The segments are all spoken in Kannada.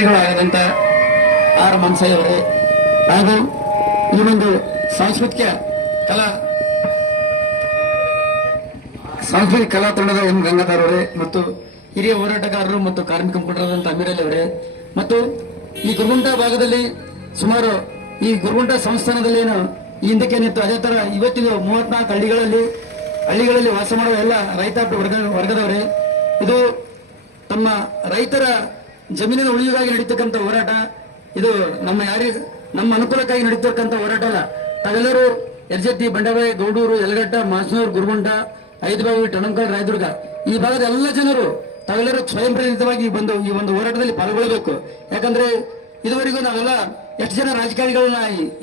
ಅಧಿಕಾರಿಗಳಾದಂತ ಆರ್ ಅವರು ಹಾಗೂ ಈ ಒಂದು ಸಾಂಸ್ಕೃತಿಕ ಕಲಾ ಸಾಂಸ್ಕೃತಿಕ ಕಲಾ ತಂಡದ ಎಂ ಗಂಗಾಧರ್ ಅವರೇ ಮತ್ತು ಹಿರಿಯ ಹೋರಾಟಗಾರರು ಮತ್ತು ಕಾರ್ಮಿಕ ಮುಖಂಡರಾದಂಥ ಅಮೀರ್ ಅವರೇ ಮತ್ತು ಈ ಗುರುಗುಂಟ ಭಾಗದಲ್ಲಿ ಸುಮಾರು ಈ ಗುರುಗುಂಟ ಸಂಸ್ಥಾನದಲ್ಲಿ ಏನು ಈ ಹಿಂದಕ್ಕೆ ಏನಿತ್ತು ಅದೇ ತರ ಇವತ್ತಿಗೂ ಮೂವತ್ನಾಲ್ಕು ಹಳ್ಳಿಗಳಲ್ಲಿ ಹಳ್ಳಿಗಳಲ್ಲಿ ವಾಸ ಮಾಡುವ ಎಲ್ಲ ರೈತಾಪಿ ವರ್ಗ ವರ್ಗದವರೇ. ಇದು ತಮ್ಮ ರೈತರ ಜಮೀನಿನ ಉಳಿವಿಗಾಗಿ ನಡೀತಕ್ಕಂಥ ಹೋರಾಟ, ಇದು ನಮ್ಮ ಯಾರಿ, ನಮ್ಮ ಅನುಕೂಲಕ್ಕಾಗಿ ನಡೀತಕ್ಕಂಥ ಹೋರಾಟ ಅಲ್ಲ. ತಾವೆಲ್ಲರೂ ಯರ್ಜತ್ತಿ ಬಂಡವಾಳ, ಗೌಡೂರು ಯಲಗಟ್ಟ ಮಾಸನೂರು, ಗುರುಗುಂಟ ಐದುಬಾವಿ ಟಣಂಕಲ್ ರಾಯದುರ್ಗ ಈ ಭಾಗದ ಎಲ್ಲ ಜನರು ತಾವೆಲ್ಲರೂ ಸ್ವಯಂ ಪ್ರೇರಿತವಾಗಿ ಬಂದು, ಈ ಒಂದು ಹೋರಾಟದಲ್ಲಿ ಪಾಲ್ಗೊಳ್ಳಬೇಕು. ಯಾಕಂದ್ರೆ ಇದುವರೆಗೂ ನಾವೆಲ್ಲ ಎಷ್ಟು ಜನ ರಾಜಕಾರಣಿಗಳನ್ನ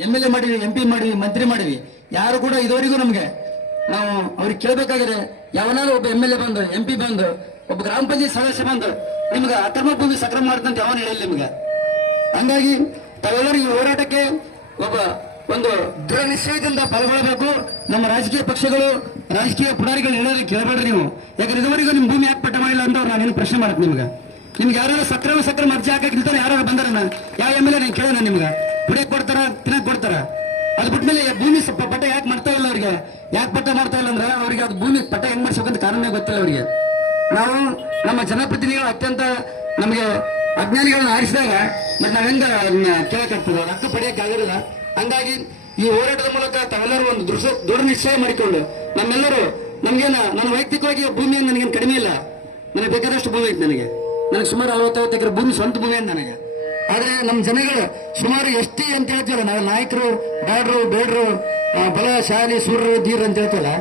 ಎಂ ಎಲ್ ಎ ಮಾಡಿವಿ ಎಂ ಪಿ ಮಾಡಿವಿ ಮಂತ್ರಿ ಮಾಡಿವಿ ಯಾರು ಕೂಡ ಇದುವರೆಗೂ ನಮಗೆ ನಾವು ಅವ್ರಿಗೆ ಕೇಳಬೇಕಾದ್ರೆ ಯಾವನಾದ್ರು ಒಬ್ಬ ಎಂ ಎಲ್ ಎ ಬಂದು, ಎಂ ಪಿ ಬಂದು, ಒಬ್ಬ ಗ್ರಾಮ ಪಂಚಾಯತ್ ಸದಸ್ಯ ಬಂದು ನಿಮ್ಗೆ ಅಕ್ರಮ ಭೂಮಿ ಸಕ್ರಮ ಮಾಡಿದಂತ ಯಾವನು ಹೇಳಿಲ್ಲ ನಿಮ್ಗೆ. ಹಂಗಾಗಿ ತಾವೆಲ್ಲರೂ ಈ ಹೋರಾಟಕ್ಕೆ ಒಬ್ಬ ಒಂದು ದೃಢ ನಿಶ್ಚಯದಿಂದ ಪಾಲ್ಗೊಳ್ಳಬೇಕು. ನಮ್ಮ ರಾಜಕೀಯ ಪಕ್ಷಗಳು, ರಾಜಕೀಯ ಪುಡಾರಿಗಳು ಹೇಳೋದು ಕೇಳಬೇಡ್ರಿ ನೀವು. ಯಾಕಂದ್ರೆ ಇದುವರೆಗೂ ನಿಮ್ ಭೂಮಿ ಯಾಕೆ ಪಟ್ಟ ಮಾಡಿಲ್ಲ ಅಂತ ನಾನು ಏನು ಪ್ರಶ್ನೆ ಮಾಡ್ತೀನಿ ನಿಮ್ಗೆ. ನಿಮ್ಗೆ ಯಾರು ಸಕ್ರಮ ಸಕ್ರಮ ಅರ್ಜಿ ಹಾಕಕ್ಕೆ ನಿಲ್ತಾರೆ ಯಾರು ಬಂದಾರ ಯಾವ ಎಂ ಎಲ್ ಎ ನಾನು ಕೇಳೋಣ ನಿಮ್ಗೆ. ಕುಡಿಯಕ್ ಕೊಡ್ತಾರ ತಿನ್ನಕ್ ಕೊಡ್ತಾರ? ಅದು ಬಿಟ್ಮೇಲೆ ಭೂಮಿ ಪಟ್ಟ ಯಾಕೆ ಮಾಡ್ತಾ ಇಲ್ಲ ಅವ್ರಿಗೆ? ಯಾಕೆ ಪಟ್ಟ ಮಾಡ್ತಾ ಇಲ್ಲ ಅಂದ್ರೆ ಅವ್ರಿಗೆ ಅದು ಭೂಮಿ ಪಟ್ಟ ಹೆಂಗ್ ಮಾಡ್ಸ್ಬೇಕಂತ ಕಾರಣನೇ ಗೊತ್ತಿಲ್ಲ ಅವರಿಗೆ. ನಾವು ನಮ್ಮ ಜನಪ್ರತಿನಿಧಿಗಳು ಅತ್ಯಂತ ನಮಗೆ ಅಜ್ಞಾನಿಗಳನ್ನ ಆರಿಸಿದಾಗ, ಮತ್ತೆ ನಾವು ಹೆಂಗ ಅದನ್ನ ಕೇಳಕ್ಕಾಗ್ತದೆ ರೊಕ್ಕ ಪಡೆಯಕ್ಕೆ ಹಂಗಾಗಿ ಈ ಹೋರಾಟದ ಮೂಲಕ ತಾವೆಲ್ಲರೂ ಒಂದು ದೃಢ ದೃಢ ನಿಶ್ಚಯ ಮಾಡಿಕೊಂಡು, ನಮ್ಮೆಲ್ಲರೂ ನಮ್ಗೇನ, ನನ್ನ ವೈಯಕ್ತಿಕವಾಗಿ ಭೂಮಿ ನನಗೇನು ಕಡಿಮೆ ಇಲ್ಲ. ನನಗೆ ಬೇಕಾದಷ್ಟು ಭೂಮಿ ಐತೆ ನನಗೆ. ನನಗೆ ಸುಮಾರು ಅರವತ್ತೈವತ್ತು ಎಕರೆ ಭೂಮಿ, ಸ್ವಂತ ಭೂಮಿ ಅಂತ ನನಗೆ. ಆದರೆ ನಮ್ಮ ಜನಗಳು ಸುಮಾರು ಎಷ್ಟೇ ಅಂತ ಹೇಳ್ತೀವಲ್ಲ, ನಾವು ನಾಯಕರು ಬ್ಯಾಡ್ರು ಬೇಡ್ರು ಬಲ ಶಾಲಿ ಸೂರ್ಯರು ಧೀರ್ ಅಂತ ಹೇಳ್ತೀವಲ್ಲ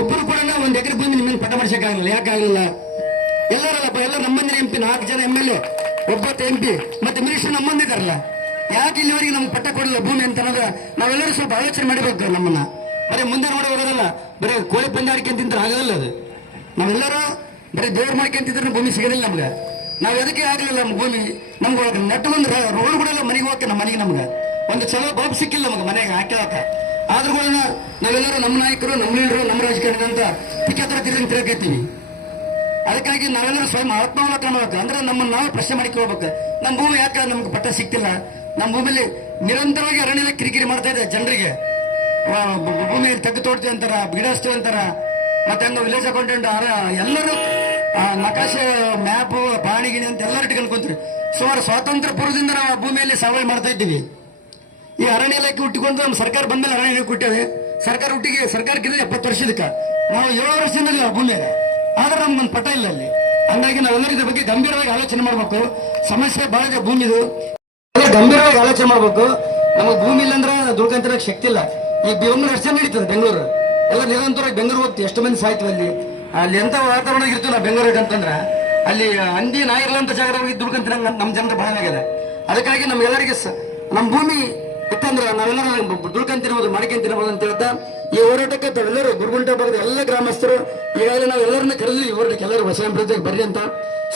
ಒಬ್ಬರು ಕೂಡ ಒಂದು ಎಕರೆ ಭೂಮಿ ನಿಮ್ಮನ್ನು ಪಟ್ಟ ಮಾಡಿಸೋಕ್ಕಾಗಲ್ಲ ಯಾಕಾಗಲಿಲ್ಲ? ಎಲ್ಲರಲ್ಲಪ್ಪ ಎಲ್ಲ ನಮ್ಮಂದಿನ ಎಂ ಪಿ ನಾಲ್ಕು ಜನ ಎಂ ಎಲ್ ಎ ಒಬ್ಬತ್ತು ಎಂ ಪಿ ಮತ್ತೆ ಮಿನಿಸ್ಟರ್ ನಮ್ಮಂದಿದಾರಲ್ಲ? ಯಾಕೆ ಇಲ್ಲಿವರೆಗೆ ನಮ್ಗೆ ಪಟ್ಟ ಕೊಡಲ್ಲ ಭೂಮಿ ಅಂತ ಅನ್ನೋದು ನಾವೆಲ್ಲರೂ ಸ್ವಲ್ಪ ಆಲೋಚನೆ ಮಾಡಬೇಕು ನಮ್ಮನ್ನ. ಬರೀ ಮುಂದೆ ನೋಡಿ ಹೋಗೋದಲ್ಲ, ಬರೀ ಕೋಳಿ ಪಂದಾಡಿಕೆ ಅಂತ ಆಗಲ್ಲ ಅದು. ನಾವೆಲ್ಲರೂ ಬರೀ ದೇವ್ರ ಮಾಡ್ಕೊಂತಿದ್ರೆ ಭೂಮಿ ಸಿಗೋದಿಲ್ಲ ನಮ್ಗೆ. ನಾವು ಎದಕ್ಕೆ ಆಗಲಿಲ್ಲ ನಮ್ಮ ಭೂಮಿ? ನಮ್ಗೆ ನೆಟ್ಟು ಒಂದು ರೋಡ್ ಕೂಡ ಮನೆಗೆ ಹೋಗಕ್ಕೆ ನಮ್ಮ ಮನೆಗೆ ನಮ್ಗೆ. ಒಂದು ಚಲೋ ಬಾಬ್ ಸಿಕ್ಕಿಲ್ಲ ನಮ್ಗೆ ಮನೆಗೆ ಹಾಕಿದಾಕ ಆದ್ರೂ ಕೂಡ ನಾವೆಲ್ಲರೂ ನಮ್ಮ ನಾಯಕರು, ನಮ್ಮ ಲೀಡರು, ನಮ್ಮ ರಾಜಕಾರಣಿ ಅಂತ ಟಿಕ್ಕ ಹತ್ರ ತಿರುಗಿ ತಿರುಗತ್ತೀವಿ ಅದಕ್ಕಾಗಿ ನಾವೆಲ್ಲರೂ ಸ್ವಯಂ ಆತ್ಮಾವಲೋಕನ ಅಂದ್ರೆ ನಮ್ಮನ್ನ ನಾವು ಪ್ರಶ್ನೆ ಮಾಡಿಕೊಳ್ಬೇಕು. ನಮ್ಮ ಭೂಮಿ ಯಾಕೆ ನಮ್ಗೆ ಪಟ್ಟ ಸಿಕ್ತಿಲ್ಲ ನಮ್ಮ ಭೂಮಿಲಿ ನಿರಂತರವಾಗಿ ಅರಣ್ಯದ ಕಿರಿಕಿರಿ ಮಾಡ್ತಾ ಇದೆ ಜನರಿಗೆ. ಭೂಮಿ ತೆಗೆದು ತೋಡ್ತೀವಿ ಅಂತಾರ? ಗಿಡಸ್ತೀವಿ ಅಂತಾರ? ಮತ್ತೆ ವಿಲೇಜ್ ಅಕೌಂಟೆಂಟ್ ಎಲ್ಲರೂ ನಕಾಶೆ, ಮ್ಯಾಪ್, ಪಾಣಿಗಿಣಿ ಅಂತ ಎಲ್ಲರೂ ಕುಂತ್ರಿ. ಸುಮಾರು ಸ್ವಾತಂತ್ರ್ಯ ಪೂರ್ವದಿಂದ ನಾವು ಭೂಮಿಯಲ್ಲಿ ಸಾವಯವ ಮಾಡ್ತಾ ಇದ್ದೀವಿ. ಈ ಅರಣ್ಯ ಇಲಾಖೆ ಹುಟ್ಟಿಕೊಂಡು ನಮ್ಮ ಸರ್ಕಾರ ಬಂದ್ಮೇಲೆ ಅರಣ್ಯ ಹುಟ್ಟೇವೆ ಸರ್ಕಾರ ಹುಟ್ಟಿಗೆ ಸರ್ಕಾರಕ್ಕಿಲ್ಲ ಎಪ್ಪತ್ತು ವರ್ಷದಕ್ಕೆ ನಾವು ಏಳು ವರ್ಷದಿಂದ ಭೂಮಿಯಲ್ಲಿ. ಆದ್ರೆ ನಮ್ಗೊಂದು ಪಟ ಇಲ್ಲ ಅಲ್ಲಿ. ಹಂಗಾಗಿ ನಾವೆಲ್ಲರೂ ಇದ್ರ ಬಗ್ಗೆ ಗಂಭೀರವಾಗಿ ಆಲೋಚನೆ ಮಾಡಬೇಕು. ಸಮಸ್ಯೆ ಬಹಳ ಇದೆ ಭೂಮಿದು ಎಲ್ಲ ಗಂಭೀರವಾಗಿ ಆಲೋಚನೆ ಮಾಡಬೇಕು. ನಮಗೆ ಭೂಮಿ ಇಲ್ಲ ಅಂದ್ರೆ ದುಡ್ಕೊಂತಿರಕ್ಕೆ ಶಕ್ತಿ ಇಲ್ಲ. ಈ ಬೆಂಗಳೂರು ಜನ ನಡೀತದೆ ಬೆಂಗಳೂರು. ಎಲ್ಲ ನಿರಂತರವಾಗಿ ಬೆಂಗಳೂರು ಹೋಗ್ತೀವಿ. ಎಷ್ಟು ಮಂದಿ ಸಾಯ್ತು ಅಲ್ಲಿ? ಅಲ್ಲಿ ಎಂತ ವಾತಾವರಣ ಇರ್ತೀವಿ ನಾವು ಬೆಂಗಳೂರಿಗೆ ಅಂತಂದ್ರೆ, ಅಲ್ಲಿ ಹಂದಿ ನಾಯಿರ್ಲಂತ ಜಾಗದಲ್ಲಿ ದುಡ್ಕಂತಿರಂಗ ನಮ್ಮ ಜನರ ಬಹಳ ಆಗಿದೆ. ಅದಕ್ಕಾಗಿ ನಮ್ಗೆಲ್ಲರಿಗೆ ನಮ್ಮ ಭೂಮಿ ಇತ್ತಂದ್ರೆ ನಾವೆಲ್ಲರೂ ದುಡ್ಕೊಂತಿರ್ಬೋದು ಮಾಡ್ಕೊಂತಿರ್ಬೋದು ಅಂತ ಹೇಳ್ತಾ, ಈ ಹೋರಾಟಕ್ಕೆ ತಾವೆಲ್ಲರೂ ಗುರುಗುಂಟ ಭಾಗದ ಎಲ್ಲ ಗ್ರಾಮಸ್ಥರು ಈಗಾಗಲೇ ನಾವು ಎಲ್ಲರನ್ನ ಕರೆದ್ವಿ ಈ ಹೋರಾಟಕ್ಕೆ ಎಲ್ಲರೂ ವಶಾಂಪ್ರತಿಗೆ ಬರ್ರಿ ಅಂತ.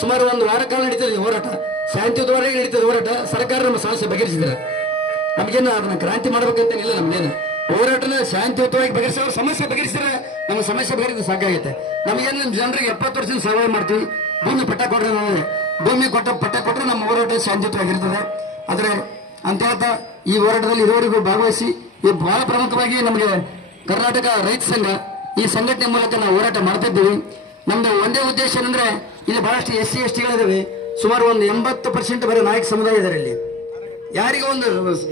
ಸುಮಾರು ಒಂದು ವಾರ ಕಾಲ ನಡೀತದೆ ಈ ಹೋರಾಟ. ಶಾಂತಿಯುತವರೆಗೆ ನಡೀತದೆ ಹೋರಾಟ. ಸರ್ಕಾರ ನಮ್ಮ ಸಮಸ್ಯೆ ಬಗೆಹರಿಸಿದ್ರೆ ನಮಗೇನು ಅದನ್ನ ಕ್ರಾಂತಿ ಮಾಡ್ಬೇಕಂತ ಇಲ್ಲ ನಮ್ಗೇನು. ಹೋರಾಟನ ಶಾಂತಿಯುತವಾಗಿ ಬಗೆಹರಿಸೋರು ಸಮಸ್ಯೆ ಬಗೆಹರಿಸಿದ್ರೆ ನಮ್ಮ ಸಮಸ್ಯೆ ಬಗೆಹರಿದ ಸಾಕಾಗುತ್ತೆ ನಮಗೇನು ನಮ್ಮ ಜನರಿಗೆ ಎಪ್ಪತ್ತು ವರ್ಷದಿಂದ ಸೇವೆ ಮಾಡ್ತೀವಿ. ಭೂಮಿ ಪಟ್ಟ ಕೊಟ್ಟರೆ ಭೂಮಿ ಕೊಟ್ಟ ಪಟ್ಟ ಕೊಟ್ಟರೆ ನಮ್ಮ ಹೋರಾಟ ಶಾಂತಿಯುತವಾಗಿರ್ತದೆ ಆದರೆ ಅಂತ ಹೇಳ್ತಾ ಈ ಹೋರಾಟದಲ್ಲಿ ಇರುವವರೆಗೂ ಭಾಗವಹಿಸಿ, ಈ ಬಹಳ ಪ್ರಮುಖವಾಗಿ ನಮಗೆ ಕರ್ನಾಟಕ ರೈತ ಸಂಘ ಈ ಸಂಘಟನೆ ಮೂಲಕ ನಾವು ಹೋರಾಟ ಮಾಡ್ತಾ ಇದ್ದೀವಿ ನಮ್ದು ಒಂದೇ ಉದ್ದೇಶ ಏನಂದ್ರೆ, ಇಲ್ಲಿ ಬಹಳಷ್ಟು ಎಸ್ ಸಿ, ಎಸ್ ಟಿಗಳಿದಾವೆ ಸುಮಾರು ಒಂದು ಎಂಬತ್ತು ಪರ್ಸೆಂಟ್ ಬರೀ ನಾಯಕ ಸಮುದಾಯ ಇದ್ದಾರೆ ಇಲ್ಲಿ. ಯಾರಿಗೆ ಒಂದು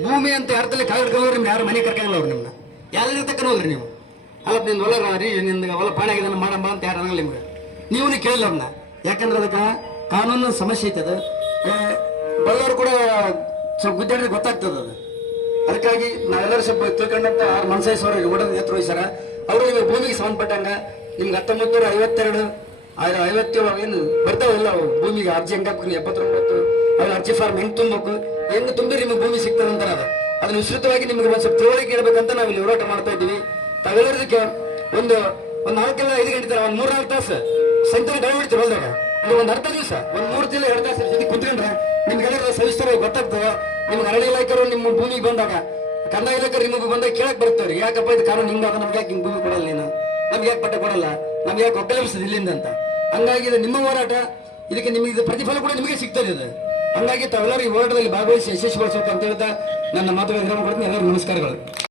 ಭೂಮಿ ಅಂತ ಅರ್ಥದಲ್ಲಿ ಕಾಗಡ್ಕೊಳ್ಳೋರು ನಿಮ್ಗೆ ಯಾರು ಮನೆ ಕರ್ಕೊಂಡಲ್ಲ ಅವ್ರು ನಿಮ್ಮನ್ನ ಯಾರು ತಕ್ಕ ನೀವು. ಅಲ್ಲ ನಿನ್ನ ಹೊಲ ರೀ ನಿನ್ನ ಹೊಲ ಪಾಣಾಗಿದೆ ಮಾಡಮ್ಮ ಅಂತ ಯಾರು ಅನ್ನಲ್ಲ ನಿಮ್ಗೆ. ನೀವು ಕೇಳಿಲ್ಲ ಅವ್ರನ್ನ. ಯಾಕಂದ್ರೆ ಅದಕ್ಕೆ ಕಾನೂನು ಸಮಸ್ಯೆ ಐತದ ಬಲ್ಲವರು ಕೂಡ ಸ್ವಲ್ಪ ಗುದ್ದಾಡಿದ್ರೆ ಗೊತ್ತಾಗ್ತದೆ ಅದು. ಅದಕ್ಕಾಗಿ ನಾವೆಲ್ಲರೂ ಸ್ವಲ್ಪ ತಿಳ್ಕೊಂಡಂತ ಆರ್ ಮನ್ಸೇಶ್ವರ ಒಡದ ನೇತೃ ವಹಿಸ್ಯಾರ ಅವರು ನಿಮಗೆ ಭೂಮಿಗೆ ಸಂಬಂಧಪಟ್ಟಂಗ ನಿಮ್ಗೆ ಹತ್ತೊಂಬತ್ತು ನೂರ ಐವತ್ತೆರಡು ಐವತ್ತೇಳು ಏನು ಬರ್ತಾವಲ್ಲ ಅವು ಭೂಮಿಗೆ ಅರ್ಜಿ ಹೆಂಗ್ ಹಾಕ್ಬೇಕು ಎಪ್ಪತ್ತೊಂಬತ್ತು ಅವ್ರ ಅರ್ಜಿ ಫಾರ್ಮ್ ಹೆಂಗ್ ತುಂಬಬೇಕು, ಹೆಂಗ್ ತುಂಬಿ ನಿಮಗೆ ಭೂಮಿ ಸಿಗ್ತದೆ ಅಂತಾರ ಅದು. ಅದನ್ನ ವಿಸ್ತೃತವಾಗಿ ನಿಮ್ಗೆ ಒಂದ್ ಸ್ವಲ್ಪ ತಿಳುವಳಿಕೆ ಇಡಬೇಕಂತ ನಾವು ಇಲ್ಲಿ ಹೋರಾಟ ಮಾಡ್ತಾ ಇದ್ದೀವಿ. ತಾವೆಲ್ಲದಕ್ಕೆ ಒಂದು ಒಂದು ನಾಲ್ಕೆಲ್ಲ ಐದು ಗಂಟೆ ತರ ಒಂದ್ ಮೂರ್ ನಾಲ್ಕು ತಾಸು ಸಂತೆ ಡೈ ಬಿಡ್ತೀವಿ ಹೋದಾಗ ಒಂದು ಒಂದ್ ಅರ್ಧ ದಿವಸ, ಒಂದು ಮೂರು ದಿನ ಎರಡು ತಾಸು ಜೊತೆ ಕುತ್ಕೊಂಡ್ರೆ ನಿಮ್ಗೆಲ್ಲ ಸವಿಸ್ತಾರ ಗೊತ್ತಾಗ್ತದೆ? ನಿಮ್ಗೆ ಅರಣ್ಯ ಇಲಾಖೆಯವರು ನಿಮ್ಮ ಭೂಮಿಗೆ ಬಂದಾಗ, ಕಂದಾಯ ಇಲಾಖೆ ನಿಮಗೆ ಬಂದಾಗ ಕೇಳಕ್ ಬರ್ತಾರೆ ಯಾಕಪ್ಪ ಇದು ಕಾನೂನು ಹಿಂಗ ನಮ್ಗೆ ಯಾಕೆ ಹಿಂಗ್ ಭೂಮಿ ಕೊಡಲ್ಲ ನೀನು? ನಮ್ಗೆ ಯಾಕೆ ಪಟ್ಟ ಕೊಡಲ್ಲ? ನಮ್ಗೆ ಯಾಕೆ ಒಕ್ಕಲಿಸ್ತದೆ ಇಲ್ಲಿಂದ ಅಂತ. ಹಂಗಾಗಿ ಇದು ನಿಮ್ಮ ಹೋರಾಟ, ಇದಕ್ಕೆ ನಿಮಗೆ ಇದು ಪ್ರತಿಫಲ ಕೂಡ ನಿಮಗೆ ಸಿಗ್ತದೆ ಇದು. ಹಂಗಾಗಿ ತಾವೆಲ್ಲರೂ ಈ ಹೋರಾಟದಲ್ಲಿ ಭಾಗವಹಿಸಿ ಯಶಸ್ವಿಗೊಳಿಸಬೇಕು ಅಂತ ಹೇಳ್ತಾ ನನ್ನ ಮಾತುಗಳ ವಿರಾಮ ಕೊಡ್ತೀನಿ. ಎಲ್ಲರಿಗೂ ನಮಸ್ಕಾರಗಳು.